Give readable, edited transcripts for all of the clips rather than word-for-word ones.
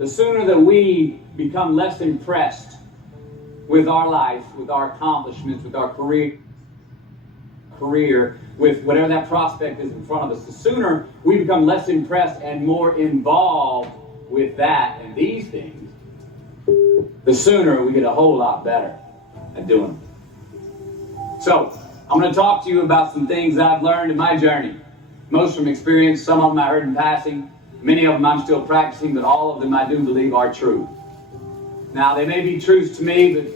the sooner that we become less impressed with our life, with our accomplishments, with our career, with whatever that prospect is in front of us, the sooner we become less impressed and more involved with that and these things, the sooner we get a whole lot better at doing them. So, I'm going to talk to you about some things I've learned in my journey. Most from experience, some of them I heard in passing, many of them I'm still practicing, but all of them I do believe are true. Now, they may be truths to me, but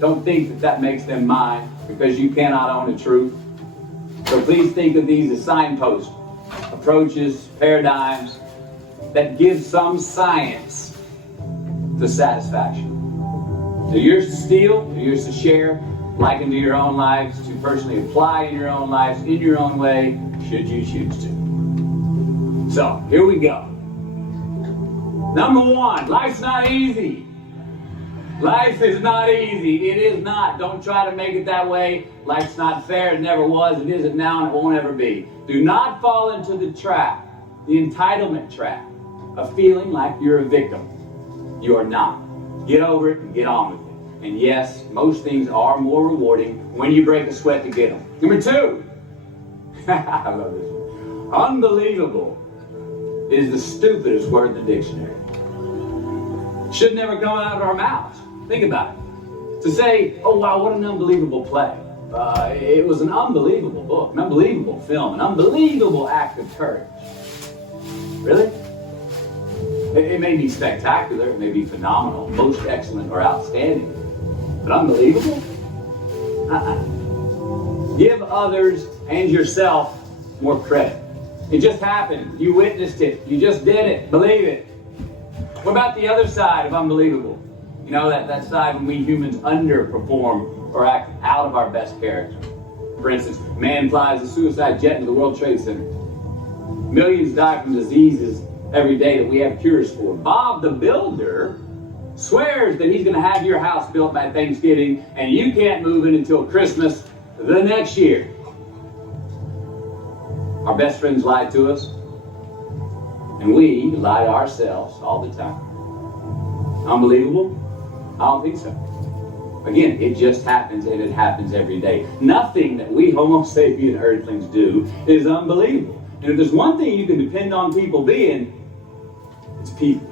don't think that that makes them mine, because you cannot own a truth. So please think of these as signposts, approaches, paradigms that give some science to satisfaction. They're yours to steal, they're yours to share, like into your own lives, to personally apply in your own lives, in your own way, should you choose to. So, here we go. Number one, life's not easy. Life is not easy. It is not. Don't try to make it that way. Life's not fair. It never was. It isn't now, and it won't ever be. Do not fall into the trap, the entitlement trap, of feeling like you're a victim. You are not. Get over it and get on with it. And yes, most things are more rewarding when you break a sweat to get them. Number two, I love this one. Unbelievable is the stupidest word in the dictionary. Should never come out of our mouths. Think about it. To say, oh wow, what an unbelievable play. It was an unbelievable book, an unbelievable film, an unbelievable act of courage. Really? It may be spectacular, it may be phenomenal, most excellent or outstanding. But unbelievable? Give others and yourself more credit. It just happened. You witnessed it. You just did it. Believe it. What about the other side of unbelievable? You know, that side when we humans underperform or act out of our best character. For instance, man flies a suicide jet into the World Trade Center. Millions die from diseases every day that we have cures for. Bob the Builder swears that he's going to have your house built by Thanksgiving and you can't move in until Christmas the next year. Our best friends lied to us, and we lie to ourselves all the time. Unbelievable? I don't think so. Again, it just happens, and it happens every day. Nothing that we Homo sapien earthlings do is unbelievable. And if there's one thing you can depend on people being, it's people.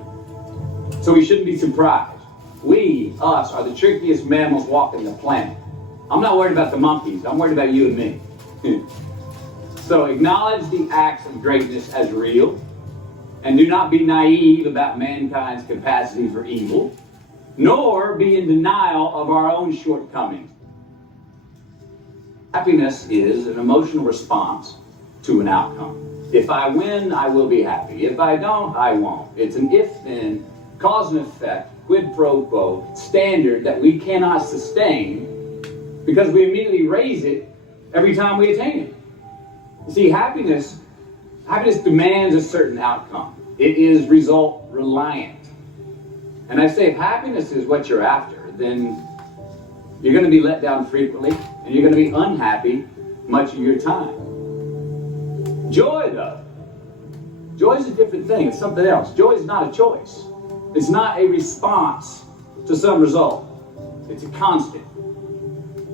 So we shouldn't be surprised. We, us, are the trickiest mammals walking the planet. I'm not worried about the monkeys. I'm worried about you and me. So acknowledge the acts of greatness as real, and do not be naive about mankind's capacity for evil, nor be in denial of our own shortcomings. Happiness is an emotional response to an outcome. If I win, I will be happy. If I don't, I won't. It's an if-then, cause and effect, quid pro quo standard that we cannot sustain because we immediately raise it every time we attain it. You see, happiness demands a certain outcome. It is result reliant. And I say if happiness is what you're after, then you're going to be let down frequently and you're going to be unhappy much of your time. Joy, though. Joy is a different thing. It's something else. Joy is not a choice. It's not a response to some result. It's a constant.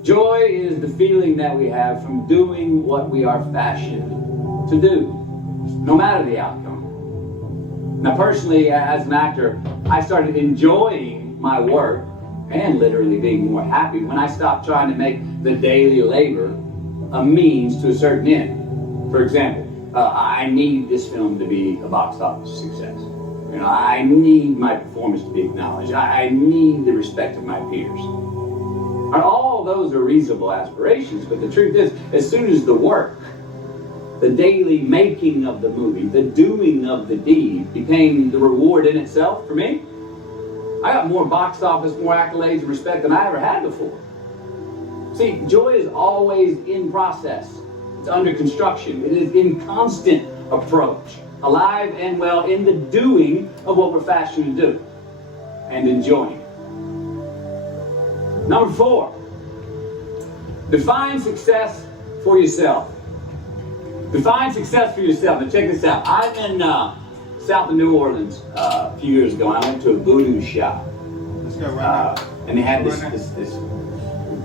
Joy is the feeling that we have from doing what we are fashioned to do, no matter the outcome. Now, personally, as an actor, I started enjoying my work and literally being more happy when I stopped trying to make the daily labor a means to a certain end. For example, I need this film to be a box office success. You know, I need my performance to be acknowledged. I need the respect of my peers. And all of those are reasonable aspirations, but the truth is, as soon as the work, the daily making of the movie, the doing of the deed became the reward in itself for me, I got more box office, more accolades and respect than I ever had before. See, joy is always in process. It's under construction. It is in constant approach, alive and well in the doing of what we're fashioned to do and enjoying it. Number 4, define success for yourself. Define success for yourself. Now check this out. I'm in south of New Orleans a few years ago, and I went to a voodoo shop. Let's go right now. And they had this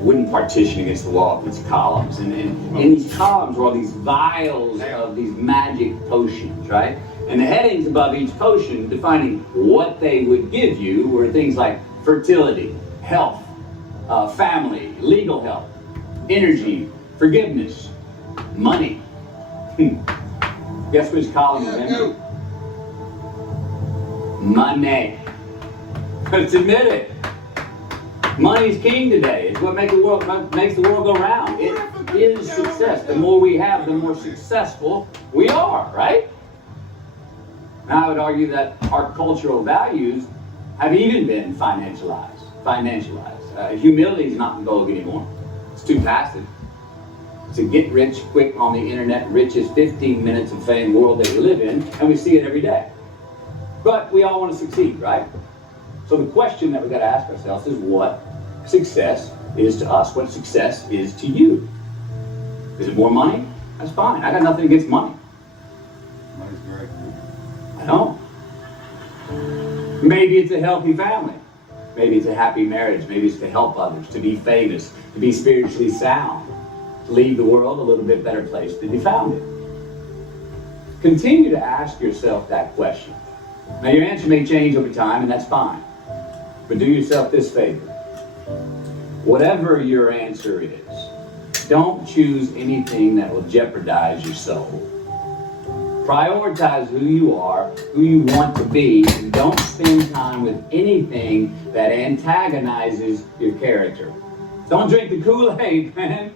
wooden partition against the wall with these columns. And in these columns were all these vials of these magic potions, right? And the headings above each potion defining what they would give you were things like fertility, health, family, legal help, energy, forgiveness, money. Guess which column was empty? Money. Let's admit it. Money's king today. It's what makes the world go round. It is success. The more we have, the more successful we are, right? Now I would argue that our cultural values have even been financialized. Humility is not in vogue anymore. It's too passive. It's a get rich quick on the internet, richest 15 minutes of fame world that we live in, and we see it every day. But we all want to succeed, right? So the question that we got to ask ourselves is what success is to us, what success is to you. Is it more money? That's fine. I got nothing against money. Money's great. I know. Maybe it's a healthy family. Maybe it's a happy marriage. Maybe it's to help others, to be famous, to be spiritually sound, to leave the world a little bit better place than you found it. Continue to ask yourself that question. Now your answer may change over time, and that's fine. But do yourself this favor. Whatever your answer is, don't choose anything that will jeopardize your soul. Prioritize who you are, who you want to be, and don't spend time with anything that antagonizes your character. Don't drink the Kool-Aid, man.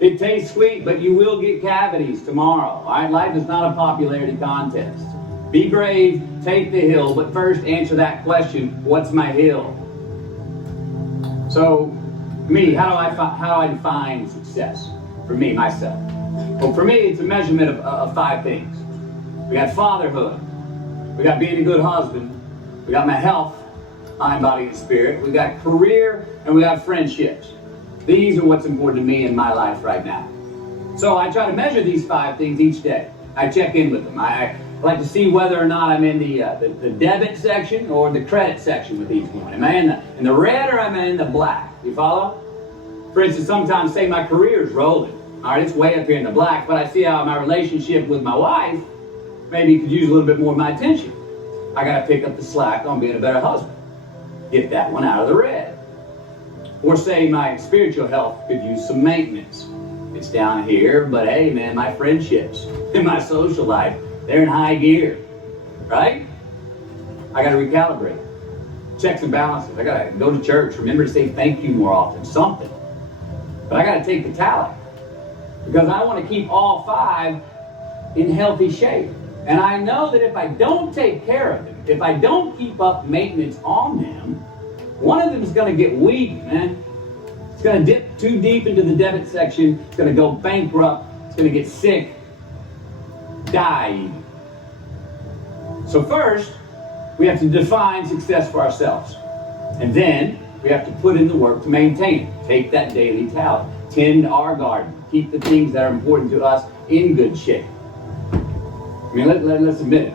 It tastes sweet, but you will get cavities tomorrow. All right? Life is not a popularity contest. Be brave, take the hill, but first answer that question, what's my hill? So, me, how do I define success? For me, myself. Well, for me, it's a measurement of 5 things. We got fatherhood. We got being a good husband. We got my health, mind, body, and spirit. We got career, and we got friendships. These are what's important to me in my life right now. So I try to measure these 5 things each day. I check in with them. I like to see whether or not I'm in the debit section or the credit section with each one. Am I in the red or am I in the black? You follow? For instance, sometimes say my career is rolling. All right, it's way up here in the black, but I see how my relationship with my wife maybe could use a little bit more of my attention. I got to pick up the slack on being a better husband. Get that one out of the red. Or say my spiritual health could use some maintenance. It's down here, but hey, man, my friendships and my social life, they're in high gear, right? I got to recalibrate. Checks and balances. I got to go to church. Remember to say thank you more often. Something. But I got to take the tally because I want to keep all 5 in healthy shape. And I know that if I don't take care of them, if I don't keep up maintenance on them, one of them is going to get weak, man. It's going to dip too deep into the debit section. It's going to go bankrupt. It's going to get sick. Die even. So first, we have to define success for ourselves. And then we have to put in the work to maintain it. Take that daily tally. Tend our garden. Keep the things that are important to us in good shape. I mean, let's admit it.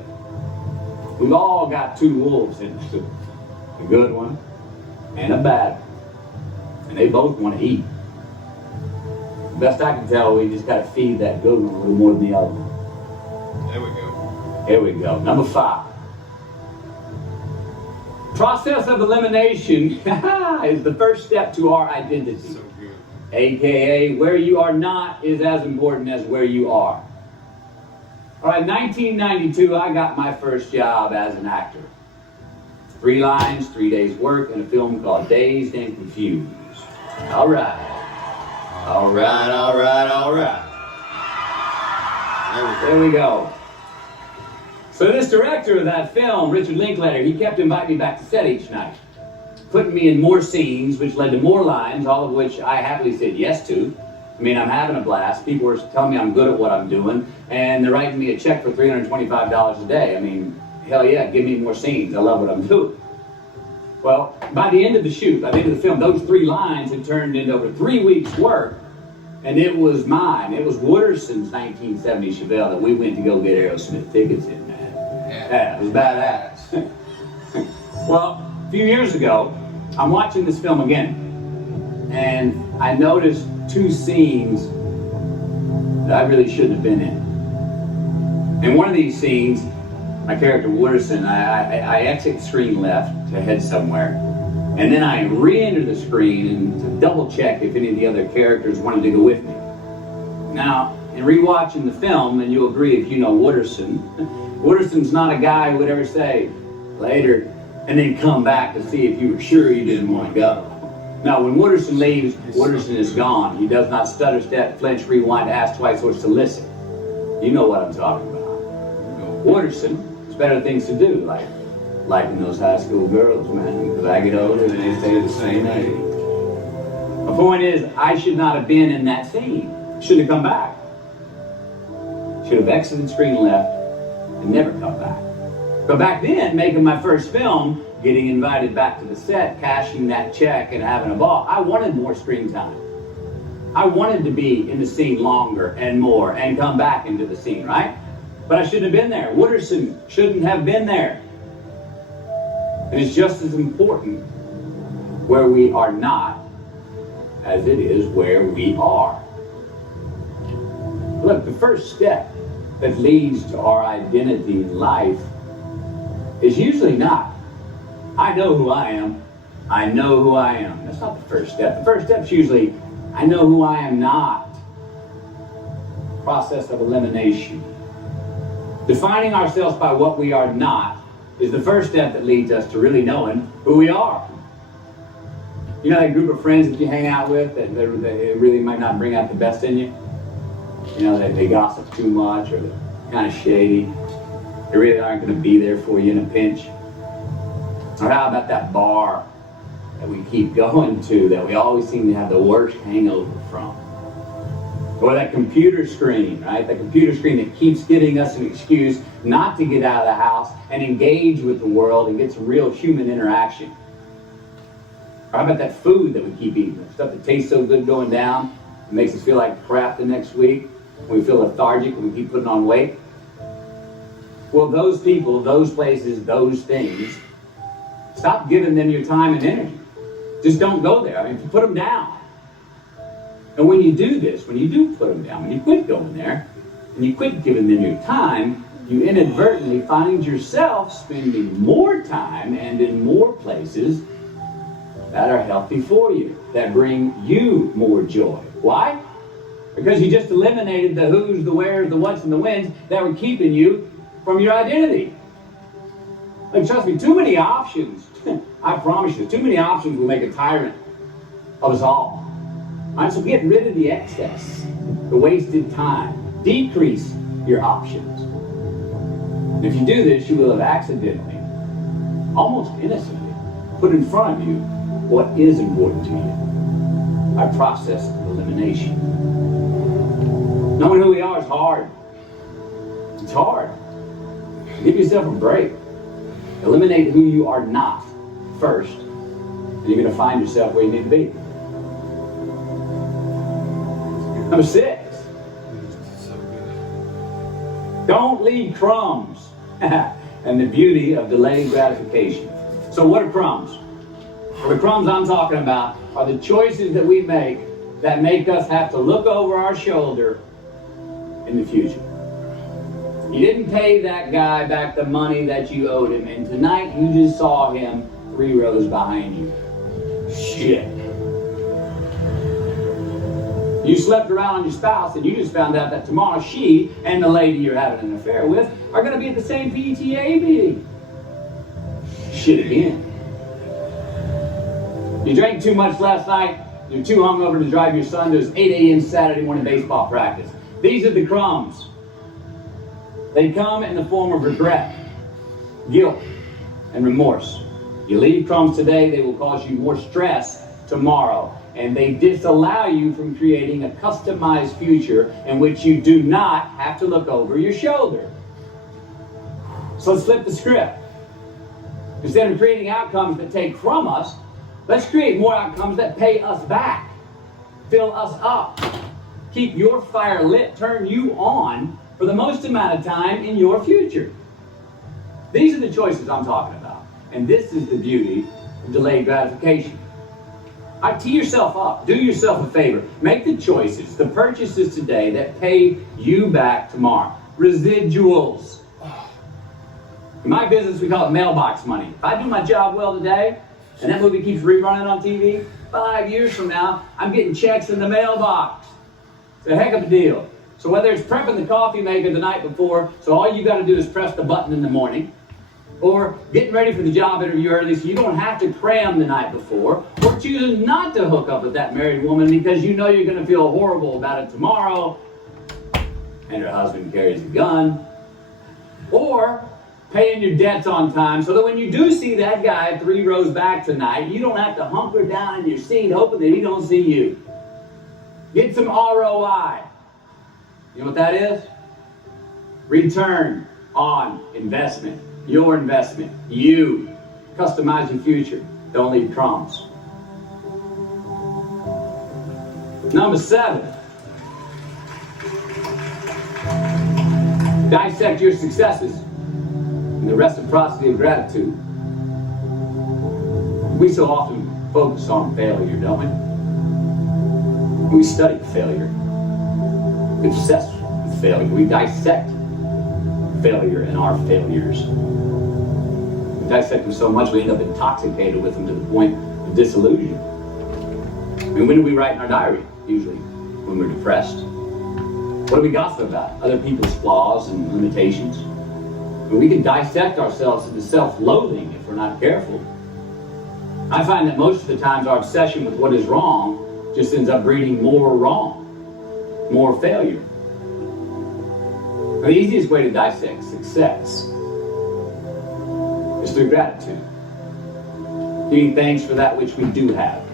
We've all got 2 wolves in us. A good one and a bad one. And they both want to eat. Best I can tell, we just got to feed that good one a little more than the other one. There we go. Here we go. Number 5. Process of elimination is the first step to our identity. So good. AKA, where you are not is as important as where you are. All right, 1992, I got my first job as an actor. 3 lines, 3 days work in a film called Dazed and Confused. All right. All right, all right, all right. There we go. So this director of that film, Richard Linklater, he kept inviting me back to set each night, putting me in more scenes, which led to more lines, all of which I happily said yes to. I mean, I'm having a blast. People are telling me I'm good at what I'm doing, and they're writing me a check for $325 a day. I mean, hell yeah, give me more scenes. I love what I'm doing. Well, by the end of the shoot, by the end of the film, those 3 lines had turned into over 3 weeks' work, and it was mine. It was Wooderson's 1970 Chevelle that we went to go get Aerosmith tickets in, man. Yeah, it was badass. Well, a few years ago, I'm watching this film again, and I noticed two scenes that I really shouldn't have been in. In one of these scenes, my character Wooderson, I exit the screen left to head somewhere, and then I re-enter the screen and to double check if any of the other characters wanted to go with me. Now, in rewatching the film, and you'll agree if you know Wooderson, Wooderson's not a guy who would ever say, later, and then come back to see if you were sure you didn't want to go. Now, when Wooderson leaves, Wooderson is gone. He does not stutter, step, flinch, rewind, ask twice, or solicit. You know what I'm talking about. Wooderson has better things to do, like liking those high school girls, man, because I get older and they stay the same age. The point is, I should not have been in that scene. Should have come back. Should have exited screen left and never come back. But back then, making my first film, getting invited back to the set, cashing that check and having a ball, I wanted more screen time. I wanted to be in the scene longer and more and come back into the scene, right? But I shouldn't have been there. Wooderson shouldn't have been there. And it's just as important where we are not as it is where we are. Look, the first step that leads to our identity in life is usually not, I know who I am, I know who I am. That's not the first step. The first step is usually, I know who I am not. Process of elimination. Defining ourselves by what we are not is the first step that leads us to really knowing who we are. You know that group of friends that you hang out with that really might not bring out the best in you? You know, they gossip too much or they're kind of shady. They really aren't going to be there for you in a pinch. Or how about that bar that we keep going to that we always seem to have the worst hangover from? Or that computer screen, right? That computer screen that keeps giving us an excuse not to get out of the house and engage with the world and get some real human interaction. Or how about that food that we keep eating? The stuff that tastes so good going down, it makes us feel like crap the next week. We feel lethargic and we keep putting on weight. Well, those people, those places, those things, stop giving them your time and energy. Just don't go there. I mean, put them down. And when you do this, when you do put them down, when you quit going there, and you quit giving them your time, you inadvertently find yourself spending more time and in more places that are healthy for you, that bring you more joy. Why? Because you just eliminated the who's, the where's, the what's, and the when's that were keeping you from your identity. Like, trust me, too many options, I promise you, too many options will make a tyrant of us all. All right, so get rid of the excess, the wasted time. Decrease your options. And if you do this, you will have accidentally, almost innocently, put in front of you what is important to you by process of elimination. Knowing who we are is hard. It's hard. Give yourself a break. Eliminate who you are not first, and you're going to find yourself where you need to be. Number 6. Don't leave crumbs. And the beauty of delayed gratification. So what are crumbs? Well, the crumbs I'm talking about are the choices that we make that make us have to look over our shoulder in the future. You didn't pay that guy back the money that you owed him, and tonight you just saw him 3 rows behind you. Shit. You slept around on your spouse and you just found out that tomorrow she and the lady you're having an affair with are going to be at the same PTA meeting. Shit again. You drank too much last night. You're too hungover to drive your son to his 8 a.m. Saturday morning baseball practice. These are the crumbs. They come in the form of regret, guilt, and remorse. You leave crumbs today, they will cause you more stress tomorrow. And they disallow you from creating a customized future in which you do not have to look over your shoulder. So let's flip the script. Instead of creating outcomes that take from us, let's create more outcomes that pay us back, fill us up, keep your fire lit, turn you on for the most amount of time in your future. These are the choices I'm talking about. And this is the beauty of delayed gratification. Tee yourself up. Do yourself a favor. Make the choices, the purchases today that pay you back tomorrow. Residuals. In my business, we call it mailbox money. If I do my job well today, and that movie keeps rerunning on TV, 5 years from now, I'm getting checks in the mailbox. It's a heck of a deal. So whether it's prepping the coffee maker the night before, so all you got to do is press the button in the morning, or getting ready for the job interview early so you don't have to cram the night before, or choosing not to hook up with that married woman because you know you're going to feel horrible about it tomorrow, and her husband carries a gun, or paying your debts on time so that when you do see that guy 3 rows back tonight, you don't have to hunker down in your seat hoping that he don't see you. Get some ROI. You know what that is? Return on investment. Your investment. You. Customize your future. Don't leave crumbs. Number 7. Dissect your successes and the reciprocity of gratitude. We so often focus on failure, don't we? We study failure. We obsess with failure. We dissect failure and our failures. We dissect them so much we end up intoxicated with them to the point of disillusion. And when do we write in our diary? Usually when we're depressed. What do we gossip about? Other people's flaws and limitations. And we can dissect ourselves into self-loathing if we're not careful. I find that most of the times our obsession with what is wrong just ends up breeding more wrong, more failure. The easiest way to dissect success is through gratitude. Giving thanks for that which we do have,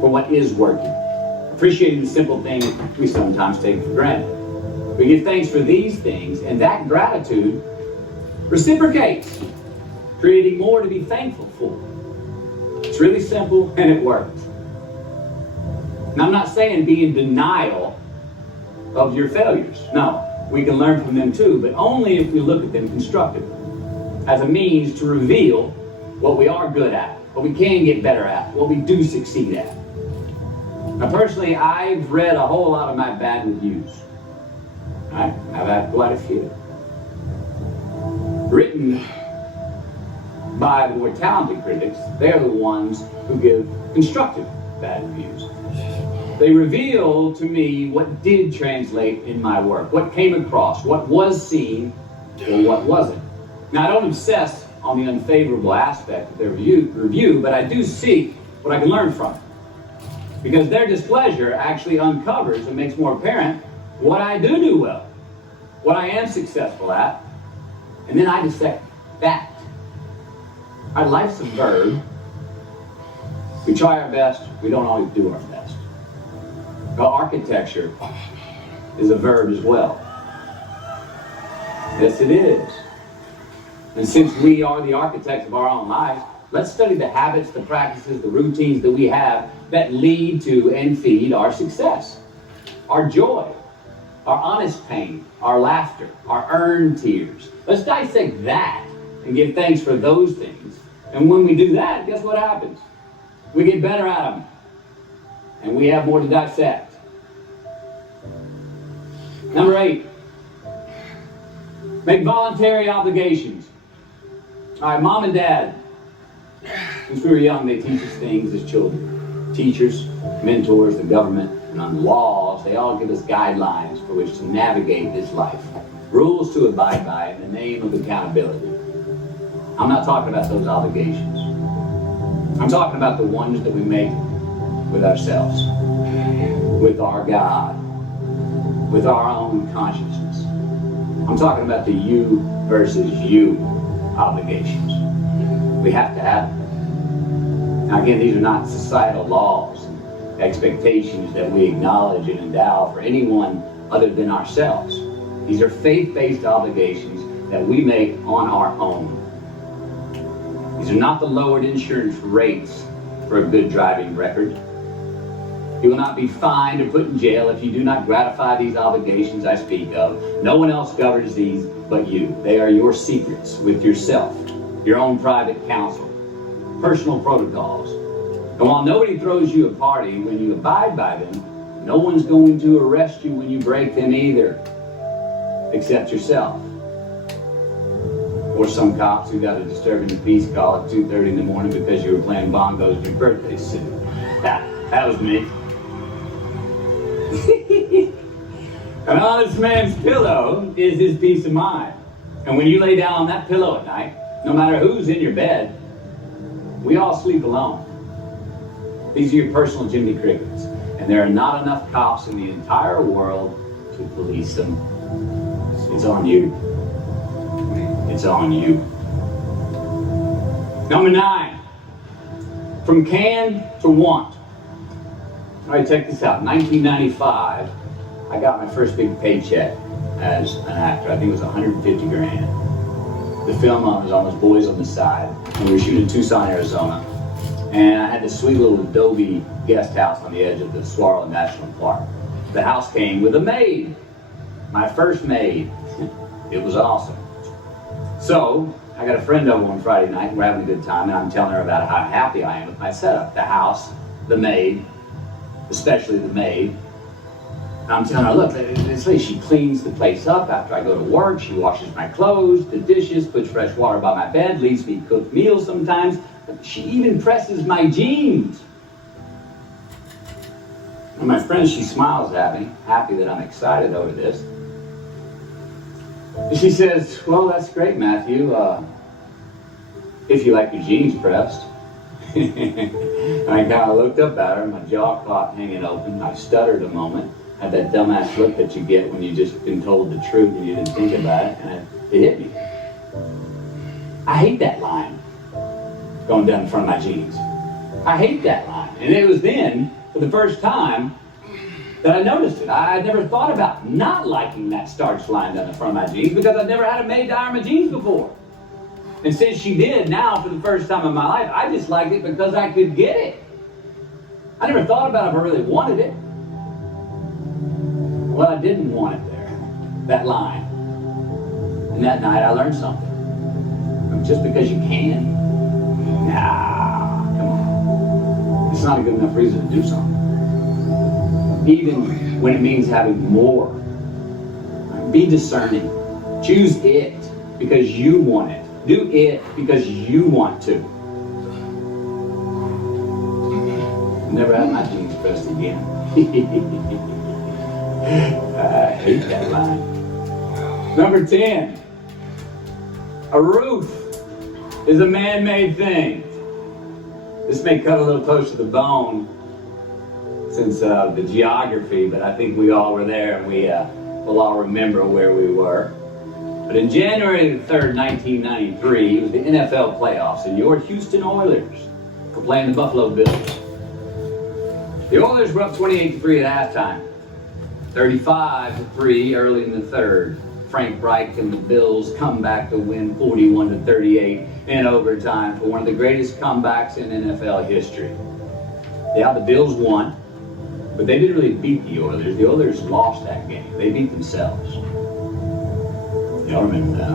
for what is working. Appreciating the simple things we sometimes take for granted. We give thanks for these things, and that gratitude reciprocates, creating more to be thankful for. It's really simple, and it works. And I'm not saying be in denial of your failures. No, we can learn from them too, but only if we look at them constructively, as a means to reveal what we are good at, what we can get better at, what we do succeed at. Now personally, I've read a whole lot of my bad reviews. I've had quite a few. Written by the more talented critics, they're the ones who give constructive bad reviews. They reveal to me what did translate in my work, what came across, what was seen, or what wasn't. Now, I don't obsess on the unfavorable aspect of their review, but I do seek what I can learn from it. Because their displeasure actually uncovers and makes more apparent what I do well, what I am successful at, and then I dissect that. Our life's a verb. We try our best, we don't always do our best. Well, architecture is a verb as well. Yes, it is. And since we are the architects of our own lives, let's study the habits, the practices, the routines that we have that lead to and feed our success, our joy, our honest pain, our laughter, our earned tears. Let's dissect that and give thanks for those things. And when we do that, guess what happens? We get better at them. And we have more to dissect. Number 8, make voluntary obligations. All right, mom and dad, since we were young, they teach us things as children. Teachers, mentors, the government, and on laws, they all give us guidelines for which to navigate this life. Rules to abide by in the name of accountability. I'm not talking about those obligations. I'm talking about the ones that we make with ourselves, with our God, with our own consciousness. I'm talking about the you versus you obligations. We have to have them. Now again, these are not societal laws and expectations that we acknowledge and endow for anyone other than ourselves. These are faith-based obligations that we make on our own. These are not the lowered insurance rates for a good driving record. You will not be fined or put in jail if you do not gratify these obligations I speak of. No one else governs these but you. They are your secrets with yourself, your own private counsel, personal protocols. And while nobody throws you a party when you abide by them, no one's going to arrest you when you break them either, except yourself. Or some cops who got a disturbing the peace call at 2:30 in the morning because you were playing bongos in your birthday suit. That was me. An honest man's pillow is his peace of mind. And when you lay down on that pillow at night, no matter who's in your bed, we all sleep alone. These are your personal Jiminy Crickets. And there are not enough cops in the entire world to police them. It's on you. It's on you. Number 9. From can to want. All right, check this out. 1995, I got my first big paycheck as an actor. I think it was 150 grand. The film I was on was Boys on the Side, and we were shooting in Tucson, Arizona. And I had this sweet little adobe guest house on the edge of the Saguaro National Park. The house came with a maid. My first maid. It was awesome. So, I got a friend over one Friday night, and we're having a good time, and I'm telling her about how happy I am with my setup. The house, the maid, especially the maid. And I'm telling her, look, this lady, she cleans the place up after I go to work, she washes my clothes, the dishes, puts fresh water by my bed, leaves me cooked meals sometimes. She even presses my jeans. And my friend, she smiles at me, happy that I'm excited over this. And she says, well, that's great, Matthew, if you like your jeans pressed. And I kind of looked up at her, my jaw caught hanging open. I stuttered a moment, had that dumbass look that you get when you just been told the truth and you didn't think about it, and it hit me. I hate that line, going down in front of my jeans. I hate that line. And it was then, for the first time, that I noticed it. I had never thought about not liking that starch line down the front of my jeans because I'd never had a maid to iron my jeans before. And since she did, now for the first time in my life, I just liked it because I could get it. I never thought about if I really wanted it. Well, I didn't want it there, that line. And that night I learned something. Just because you can, nah, come on. It's not a good enough reason to do something. Even when it means having more. Be discerning. Choose it because you want it. Do it because you want to. Never had my jeans pressed again. I hate that line. Number 10. A roof is a man-made thing. This may cut a little close to the bone since the geography, but I think we all were there and we'll all remember where we were. But in January the 3rd, 1993, it was the NFL playoffs, and your Houston Oilers were playing the Buffalo Bills. The Oilers were up 28-3 at halftime, 35-3 early in the third. Frank Reich and the Bills come back to win 41-38 in overtime for one of the greatest comebacks in NFL history. Yeah, the Bills won, but they didn't really beat the Oilers. The Oilers lost that game. They beat themselves. Y'all remember that?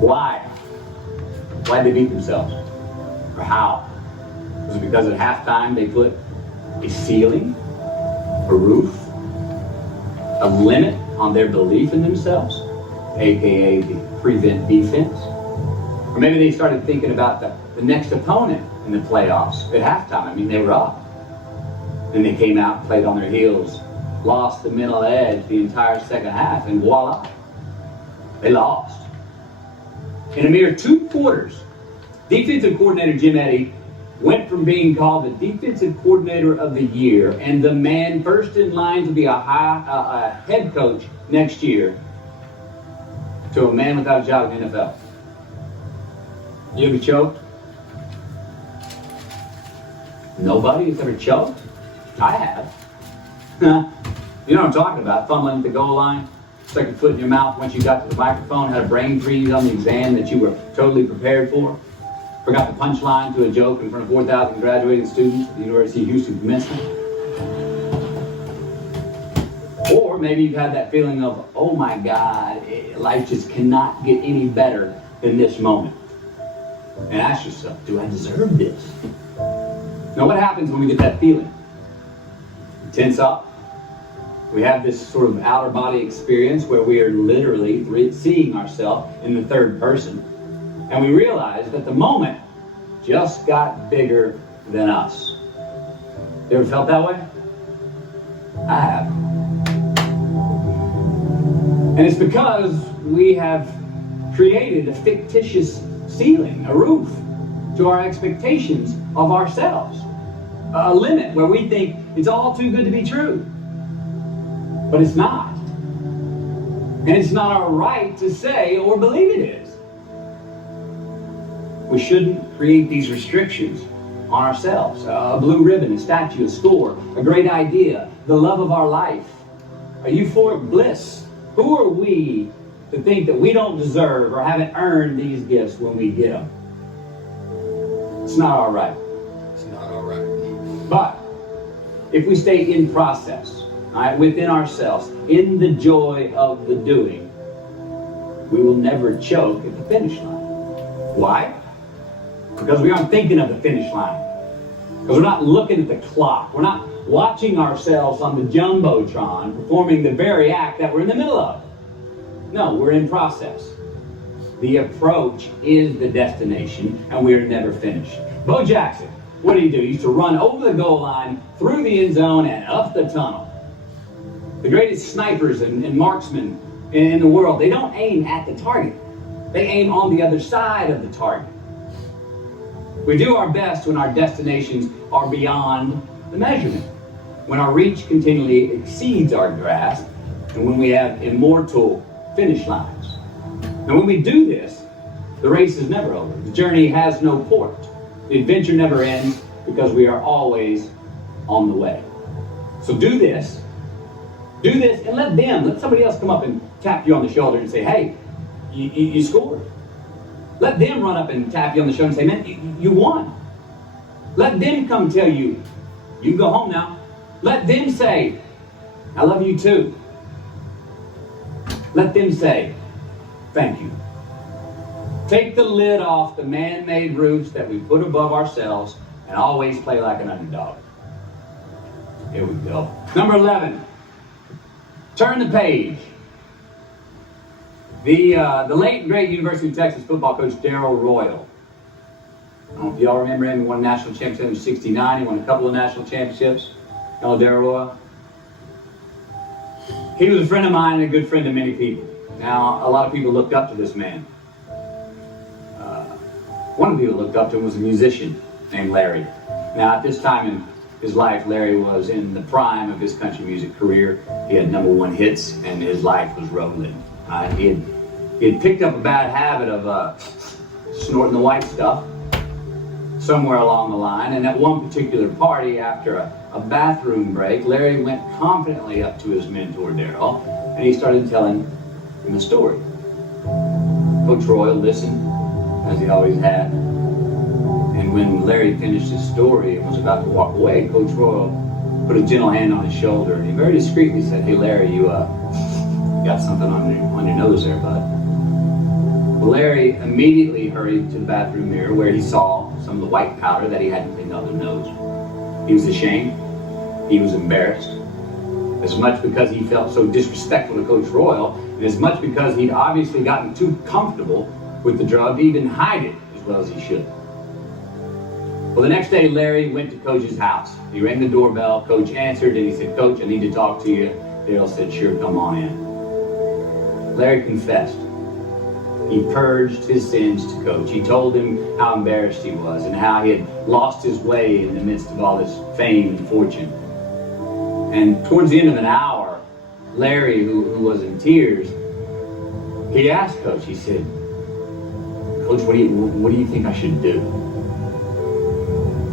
Why? Why'd they beat themselves? Or how? Was it because at halftime they put a ceiling, a roof, a limit on their belief in themselves, aka the prevent defense? Or maybe they started thinking about the next opponent in the playoffs at halftime. I mean, they were up. Then they came out, played on their heels, lost the mental edge the entire second half, and voila, they lost. In a mere 2 quarters, defensive coordinator Jim Eddy went from being called the defensive coordinator of the year and the man first in line to be a head coach next year to a man without a job in the NFL. You ever choked? Nobody has ever choked? I have. You know what I'm talking about, fumbling at the goal line, stuck your foot in your mouth once you got to the microphone, had a brain freeze on the exam that you were totally prepared for. Forgot the punchline to a joke in front of 4,000 graduating students at the University of Houston commencement. Or maybe you've had that feeling of, oh my God, life just cannot get any better than this moment. And ask yourself, do I deserve this? Now what happens when we get that feeling? We tense up. We have this sort of outer body experience where we are literally seeing ourselves in the third person. And we realize that the moment just got bigger than us. You ever felt that way? I have. And it's because we have created a fictitious ceiling, a roof, to our expectations of ourselves. A limit where we think it's all too good to be true. But it's not. And it's not our right to say or believe it is. We shouldn't create these restrictions on ourselves. A blue ribbon, a statue, a score, a great idea, the love of our life, a euphoric bliss. Who are we to think that we don't deserve or haven't earned these gifts when we get them? It's not our right. It's not all right. But if we stay in process, right, within ourselves, in the joy of the doing, we will never choke at the finish line. Why? Because we aren't thinking of the finish line. Because we're not looking at the clock. We're not watching ourselves on the Jumbotron performing the very act that we're in the middle of. No, we're in process. The approach is the destination, and we are never finished. Bo Jackson, what did he do? He used to run over the goal line, through the end zone, and up the tunnel. The greatest snipers and marksmen in the world, they don't aim at the target. They aim on the other side of the target. We do our best when our destinations are beyond the measurement, when our reach continually exceeds our grasp, and when we have immortal finish lines. And when we do this, the race is never over. The journey has no port. The adventure never ends because we are always on the way. So do this, and let somebody else come up and tap you on the shoulder and say, hey, you scored. Let them run up and tap you on the shoulder and say, man, you won. Let them come tell you, you can go home now. Let them say, I love you too. Let them say, thank you. Take the lid off the man-made roofs that we put above ourselves and always play like an underdog. Here we go. Number 11, turn the page. The late and great University of Texas football coach Darrell Royal. I don't know if y'all remember him. He won a national championship in '69. He won a couple of national championships. You know Darrell Royal? He was a friend of mine and a good friend of many people. Now, a lot of people looked up to this man. One of the people that looked up to him was a musician named Larry. Now, at this time in his life, Larry was in the prime of his country music career. He had #1 hits, and his life was rolling. He had picked up a bad habit of snorting the white stuff somewhere along the line, and at one particular party, after a bathroom break, Larry went confidently up to his mentor, Darrell, and he started telling him a story. Coach Royal listened, as he always had, and when Larry finished his story and was about to walk away, Coach Royal put a gentle hand on his shoulder, and he very discreetly said, hey Larry, you got something on your nose there, bud. Well, Larry immediately hurried to the bathroom mirror where he saw some of the white powder that he hadn't cleaned off his nose. He was ashamed. He was embarrassed. As much because he felt so disrespectful to Coach Royal, and as much because he'd obviously gotten too comfortable with the drug to even hide it as well as he should. Well, the next day, Larry went to Coach's house. He rang the doorbell. Coach answered, and he said, Coach, I need to talk to you. Darrell said, sure, come on in. Larry confessed. He purged his sins to Coach. He told him how embarrassed he was and how he had lost his way in the midst of all this fame and fortune. And towards the end of an hour, Larry, who was in tears, he asked Coach, he said, Coach, what do you think I should do?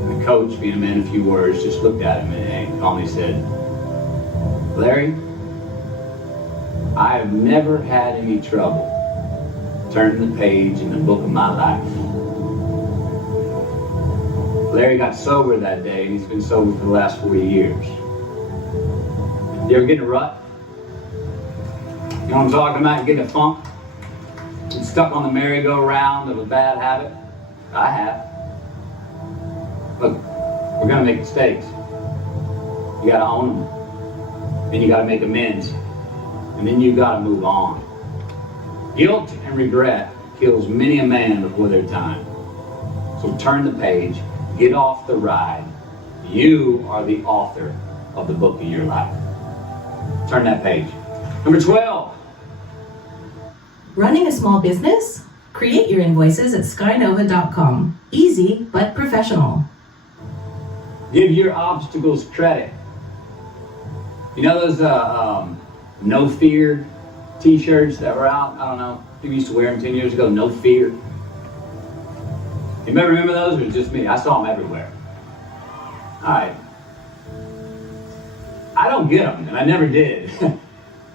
And the coach, being a man of few words, just looked at him and calmly said, Larry, I have never had any trouble turning the page in the book of my life. Larry got sober that day, and he's been sober for the last 40 years. You ever get in a rut? You know what I'm talking about? You get in a funk? You're stuck on the merry-go-round of a bad habit? I have. Look, we're gonna make mistakes. You gotta own them. Then you gotta make amends. And then you gotta move on. Guilt and regret kills many a man before their time. So turn the page, get off the ride. You are the author of the book of your life. Turn that page. Number 12. Running a small business? Create your invoices at skynova.com. Easy, but professional. Give your obstacles credit. You know those no fear t-shirts that were out? I don't know. People used to wear them 10 years ago. No fear. Anybody remember those, or was it just me? I saw them everywhere. All right. I don't get them, and I never did.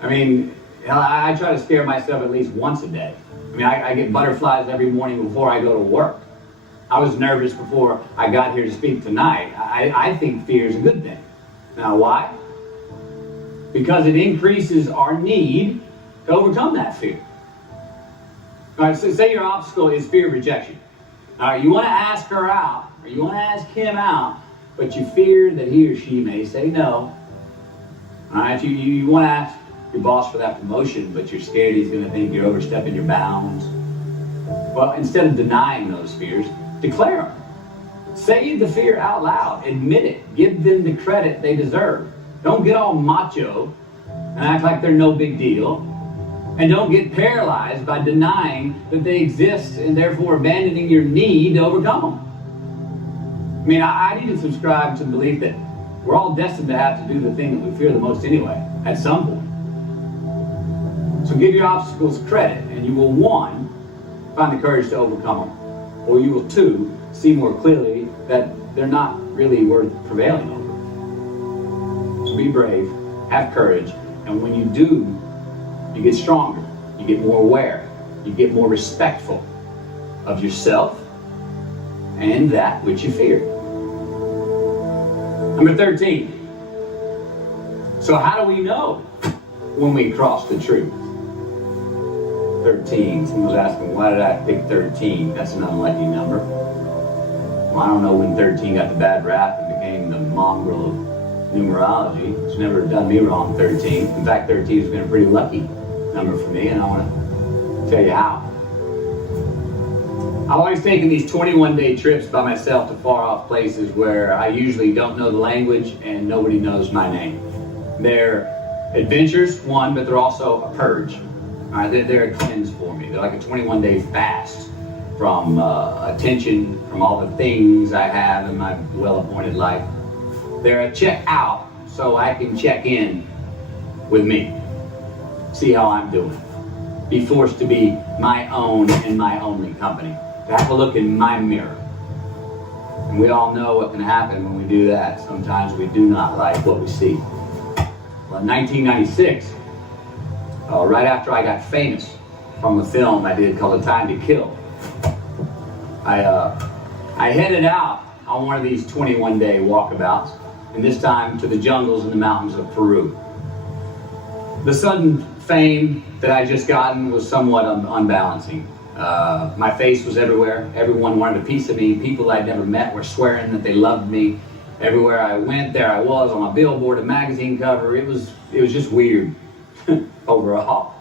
I mean, I try to scare myself at least once a day. I mean, I get butterflies every morning before I go to work. I was nervous before I got here to speak tonight. I think fear is a good thing. Now, why? Because it increases our need to overcome that fear. All right, so say your obstacle is fear of rejection. All right, you want to ask her out, or you want to ask him out, but you fear that he or she may say no. All right, you want to ask your boss for that promotion, but you're scared he's going to think you're overstepping your bounds. Well, instead of denying those fears, declare them. Say the fear out loud. Admit it. Give them the credit they deserve. Don't get all macho and act like they're no big deal. And don't get paralyzed by denying that they exist and therefore abandoning your need to overcome them. I mean, I need to subscribe to the belief that we're all destined to have to do the thing that we fear the most anyway, at some point. So give your obstacles credit, and you will, 1, find the courage to overcome them, or you will, 2, see more clearly that they're not really worth prevailing over. So be brave, have courage, and when you do, you get stronger, you get more aware, you get more respectful of yourself and that which you fear. Number 13. So how do we know when we cross the truth? 13. Someone was asking, why did I pick 13? That's an unlucky number. Well, I don't know when 13 got the bad rap and became the mongrel of numerology. It's never done me wrong, 13. In fact, 13 has been a pretty lucky number for me, and I want to tell you how. I've always taken these 21-day trips by myself to far-off places where I usually don't know the language and nobody knows my name. They're adventures, 1, but they're also a purge. All right, they're a cleanse for me. They're like a 21-day fast from attention, from all the things I have in my well-appointed life. They're a check out so I can check in with me. See how I'm doing. Be forced to be my own and my only company. To have a look in my mirror. And we all know what can happen when we do that. Sometimes we do not like what we see. Well, in 1996, right after I got famous from a film I did called A Time to Kill, I headed out on one of these 21-day walkabouts, and this time to the jungles and the mountains of Peru. The sudden fame that I just gotten was somewhat unbalancing. My face was everywhere. Everyone wanted a piece of me. People I'd never met were swearing that they loved me. Everywhere I went, there I was on a billboard, a magazine cover. It was just weird overall.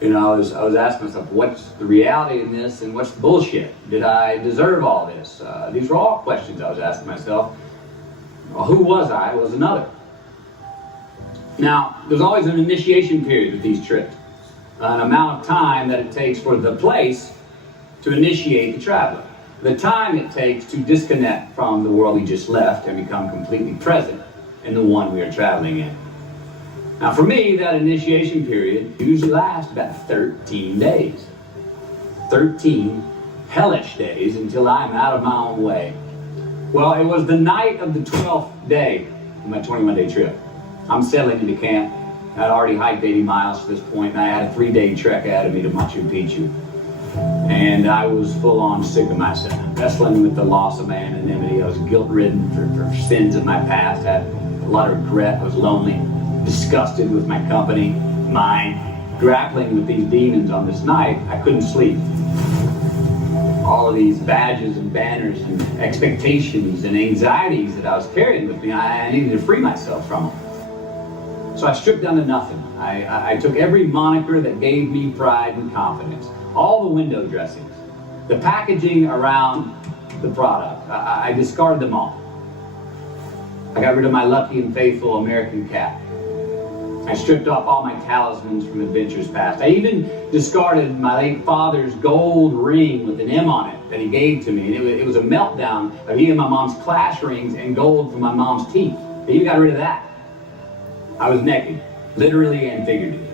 You know, I was asking myself, what's the reality in this and what's the bullshit? Did I deserve all this? These were all questions I was asking myself. Well, who was I was another. Now, there's always an initiation period with these trips. An amount of time that it takes for the place to initiate the traveler. The time it takes to disconnect from the world we just left and become completely present in the one we are traveling in. Now for me, that initiation period usually lasts about 13 days. 13 hellish days until I'm out of my own way. Well, it was the night of the 12th day of my 21-day trip. I'm settling into camp. I'd already hiked 80 miles to this point, and I had a 3-day trek ahead of me to Machu Picchu. And And I was full on sick of myself, wrestling with the loss of my anonymity. I was guilt-ridden for sins of my past. I had a lot of regret. I was lonely, disgusted with my company, mine, grappling with these demons on this night. I couldn't sleep. All of these badges and banners and expectations and anxieties that I was carrying with me, I needed to free myself from them. So I stripped down to nothing. I took every moniker that gave me pride and confidence, all the window dressings, the packaging around the product. I discarded them all. I got rid of my lucky and faithful American cat. I stripped off all my talismans from adventures past. I even discarded my late father's gold ring with an M on it that he gave to me. And it was a meltdown of he and my mom's clash rings and gold from my mom's teeth. I even got rid of that. I was naked, literally and figuratively.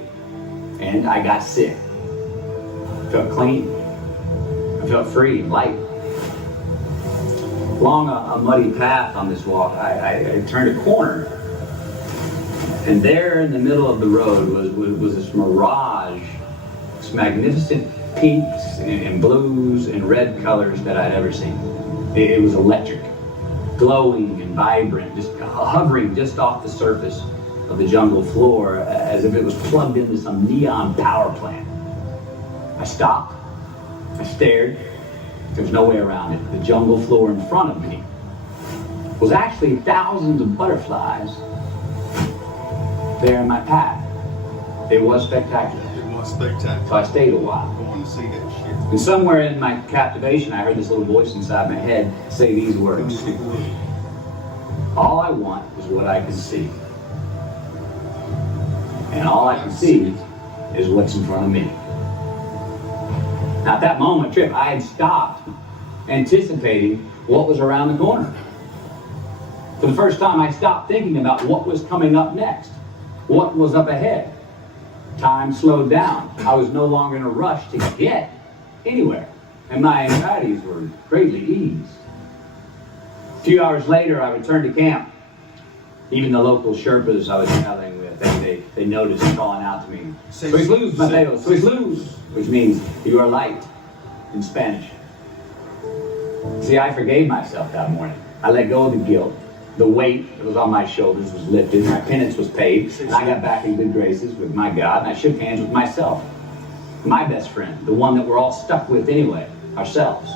And I got sick. I felt clean. I felt free and light. Along a muddy path on this walk, I turned a corner. And there in the middle of the road was this mirage, this magnificent pinks and blues and red colors that I'd ever seen. It was electric, glowing and vibrant, just hovering just off the surface of the jungle floor as if it was plugged into some neon power plant. I stopped, I stared, there was no way around it. The jungle floor in front of me was actually thousands of butterflies there in my path. It was spectacular. It was spectacular. So I stayed a while. I want to see that shit. And somewhere in my captivation, I heard this little voice inside my head say these words. All I want is what I can see. And all I can see is what's in front of me. Now at that moment, Trip, I had stopped anticipating what was around the corner. For the first time, I stopped thinking about what was coming up next. What was up ahead? Time slowed down. I was no longer in a rush to get anywhere, and my anxieties were greatly eased. A few hours later, I returned to camp. Even the local Sherpas I was traveling with, they noticed calling out to me, "Sois luz, Mateo, sois luz," which means you are light in Spanish. See, I forgave myself that morning. I let go of the guilt. The weight that was on my shoulders was lifted, my penance was paid, and I got back in good graces with my God, and I shook hands with myself, my best friend, the one that we're all stuck with anyway, ourselves.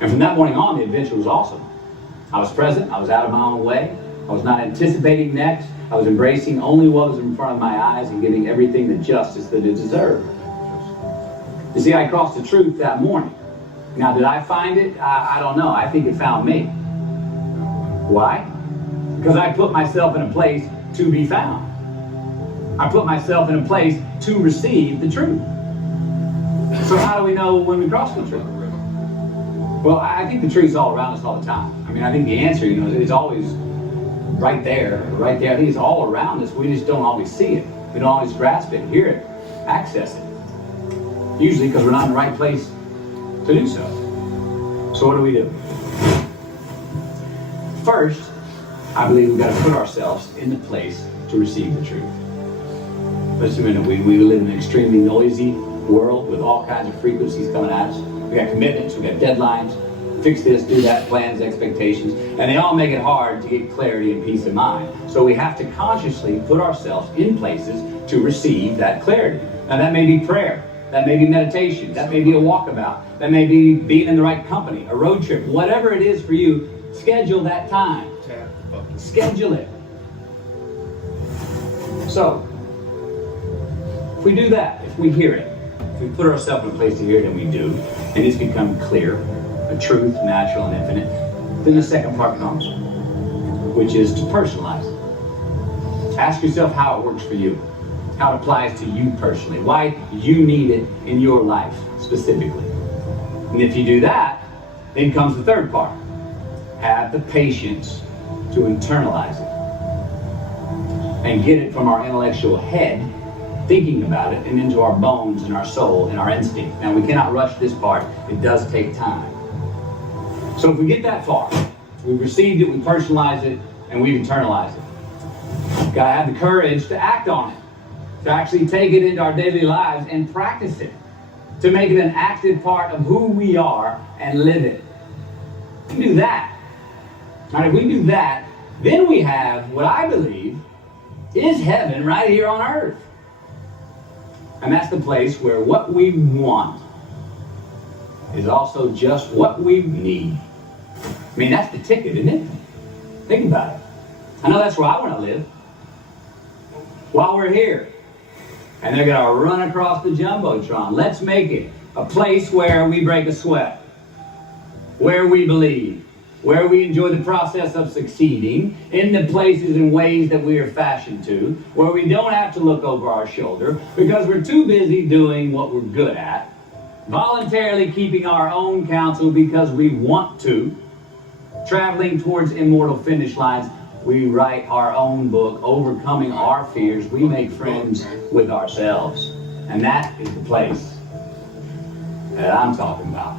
And from that morning on, the adventure was awesome. I was present, I was out of my own way, I was not anticipating next, I was embracing only what was in front of my eyes and giving everything the justice that it deserved. You see, I crossed the truth that morning. Now, did I find it? I don't know. I think it found me. Why? Because I put myself in a place to be found. I put myself in a place to receive the truth. So how do we know when we cross the truth? Well, I think the truth's all around us all the time. I mean, I think the answer, is always right there. I think it's all around us. We just don't always see it. We don't always grasp it, hear it, access it. Usually because we're not in the right place to do so. So what do? First, I believe we've got to put ourselves in the place to receive the truth. Listen a minute, we live in an extremely noisy world with all kinds of frequencies coming at us. We got commitments, we got deadlines, fix this, do that, plans, expectations, and they all make it hard to get clarity and peace of mind. So we have to consciously put ourselves in places to receive that clarity. Now that may be prayer, that may be meditation, that may be a walkabout, that may be being in the right company, a road trip, whatever it is for you. Schedule that time. Schedule it. So, if we do that, if we hear it, if we put ourselves in a place to hear it, and we do, and it's become clear, a truth, natural and infinite, then the second part comes, which is to personalize it. Ask yourself how it works for you, how it applies to you personally, why you need it in your life specifically. And if you do that, then comes the third part. Have the patience to internalize it and get it from our intellectual head, thinking about it, and into our bones and our soul and our instinct. Now, we cannot rush this part. It does take time. So if we get that far, we've received it, we personalize it, and we've internalized it. We've got to have the courage to act on it, to actually take it into our daily lives and practice it. to make it an active part of who we are and live it. We can do that. And if we do that, then we have what I believe is heaven right here on earth. And that's the place where what we want is also just what we need. I mean, that's the ticket, isn't it? Think about it. I know that's where I want to live. While we're here. And they're going to run across the Jumbotron. Let's make it a place where we break a sweat. Where we believe. Where we enjoy the process of succeeding. In the places and ways that we are fashioned to. Where we don't have to look over our shoulder. Because we're too busy doing what we're good at. Voluntarily keeping our own counsel because we want to. Traveling towards immortal finish lines. We write our own book, overcoming our fears. We make friends with ourselves. And that is the place that I'm talking about.